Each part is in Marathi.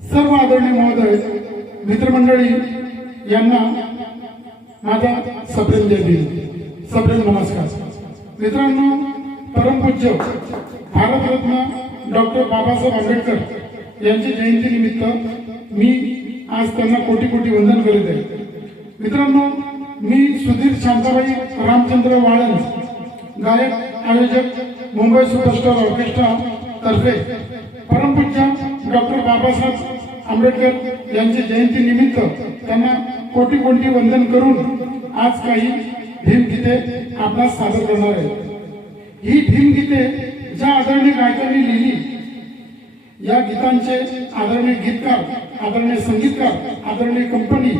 सर्व आदरणीय महोदय मित्रमंडळी यांना माझा सप्रेम देवी सप्रेम नमस्कार. मित्रांनो परमपूज्य भारतरत्न डॉक्टर बाबासाहेब आंबेडकर यांची जयंती निमित्त मी आज त्यांना कोटी कोटी वंदन करीत आहे. मित्रांनो मी सुधीर शांताबाई रामचंद्र वाळन गायक आयोजक मुंबई सुपरस्टार ऑर्केस्ट्रा तर्फे परमपूज्य डॉक्टर बाबासाहेब आंबेडकर यांची जयंती निमित्त त्यांना कोटी कोटी वंदन करून आज काही भीमगीते आपणास सादर करणार आहे. ही भीमगीते ज्या आदरणीय गायकांनी लिहिली या गीतांचे आदरणीय गीतकार आदरणीय संगीतकार आदरणीय कंपनी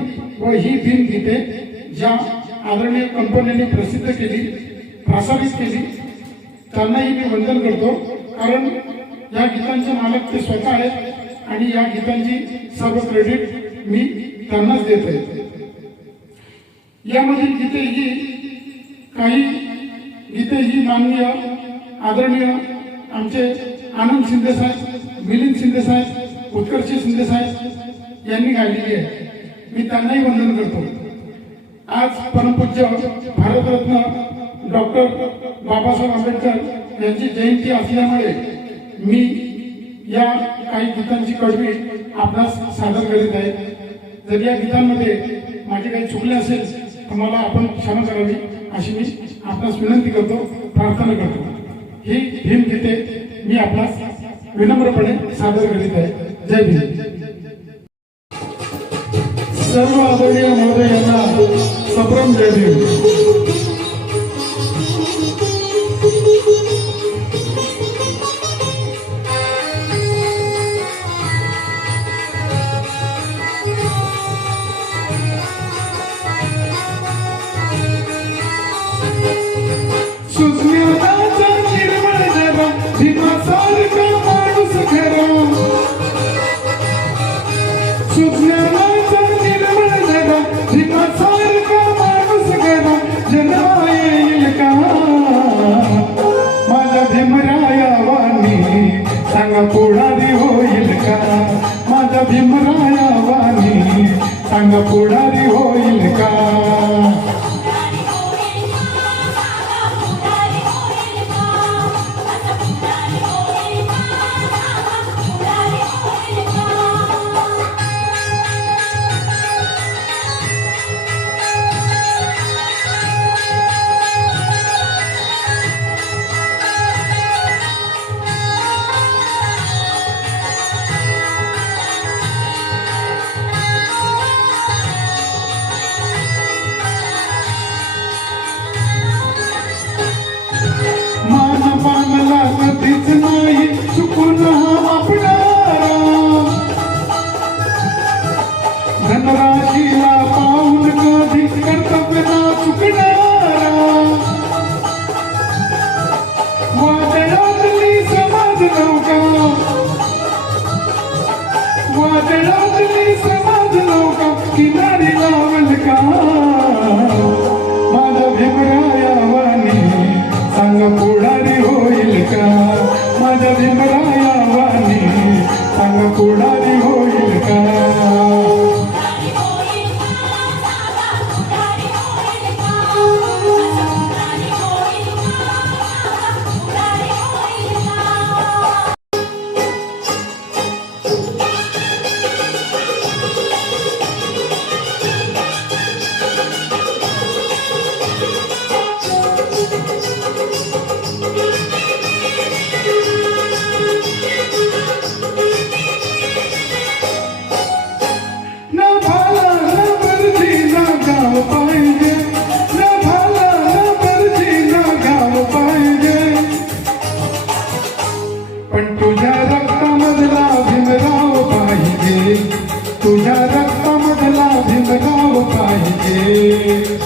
व ही भीम गीते ज्या आदरणीय कंपनीने प्रसिद्ध केली प्रसारित केली त्यांनाही मी वंदन करतो. कारण या गीतांचे मालक ते स्वतः आहेत आणि या गीतांची सर्व क्रेडिट मी त्यांनाच देत आहे यामधील गीते ही काही गीते ही माननीय आदरणीय आमचे आनंद शिंदे साहेब मिलिंद शिंदे साहेब उत्कर्ष शिंदे साहेब यांनी गायलेली आहे. मी त्यांनाही वंदन करतो. आज परमपूज्य भारतरत्न डॉक्टर बाबासाहेब आंबेडकर यांची जयंती असल्यामुळे मी या काही गीतांची कडवी आपणास सादर करीत आहे. जर या गीतांमध्ये माझे काही चुकले असेल तर मला आपण क्षमा करावी. अशी मी आपणास विनंती करतो प्रार्थना करतो. ही भीम गीते मी आपणास विनम्रपणे सादर करीत आहे. जय भीम. सर्व आदरणीय महोदय यांना सप्रम जय भीम. पुढारी होईल का माझ्या भीमराया वाणी सांगा पुढारी धनराशीला पाऊल कधी कर्तव्य चुकणारा. वादळातली समाज नौका. वादळातली समाज नौका किनारी लावल का? माझा भीमराया वाणी सांग पुढारी होईल का? माझ्या भीमराया तुझ्या रक्तामधला भीमराव पाहिजे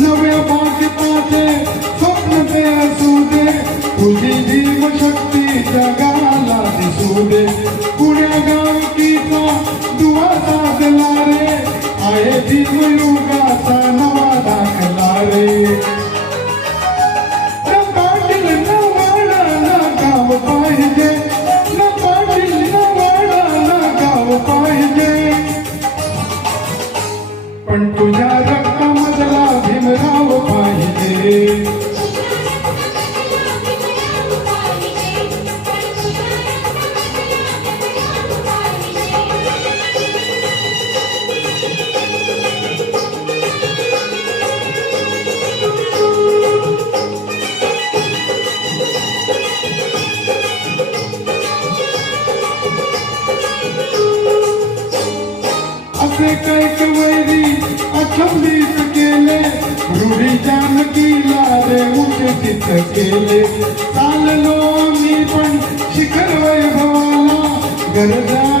नव्या बागेत असू दे तुझी भीमशक्ती जगाला दिसू दे पुण्या गावकीचा दुवा साधला रे. आहे भीमयुगाचा नवा दाखला रे. रे उचित केले. चाललो मी पण शिखर वैभवाला. गरजा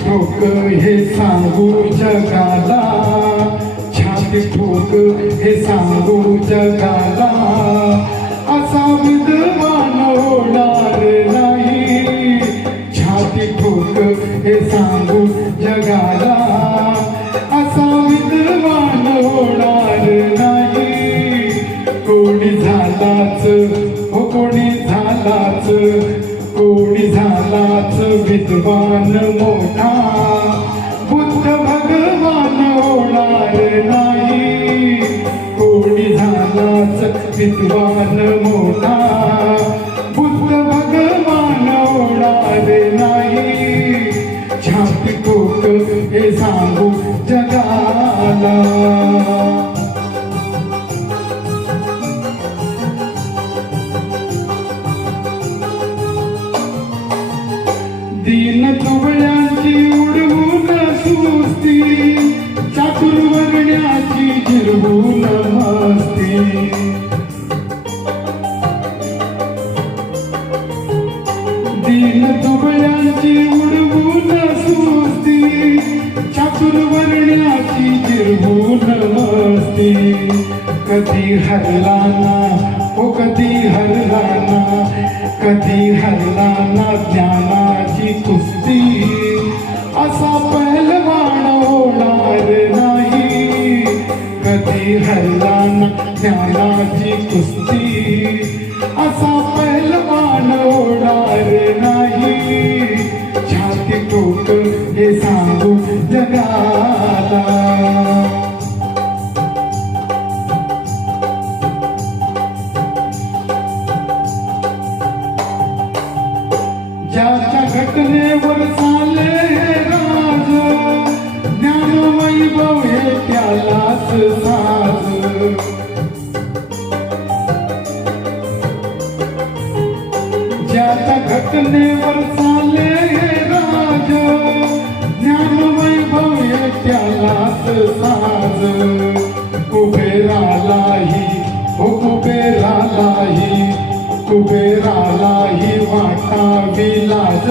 ठोक हे सांगू जगाला. माझी ठोक हे सांगू जगाला. असा विद्वान होणार नाही. छाती ठोक हे सांगू जगाला. असा विद्वान होणार नाही. कोणी झालाच हो कोणी झालाच. कोणी झालाच विद्वान मोठा. झालाच मोठा बुद्ध भगवान ओढावे नाही. छाप कोक हे सांगू जगाला. हरला ना हो कधी हरला ना कधी हरला ना ज्ञानाची कुस्ती. असा पहलवान होणार नाही. कधी हरला ना ज्ञानाची कुस्ती. असा पहलवान होणार नाही. ज्याच्या घटनेवर चाले राज ज्ञान वैभव त्यालाच साज. कुबेरालाही हो कुबेरालाही कुबेरालाही वाटावी लाज.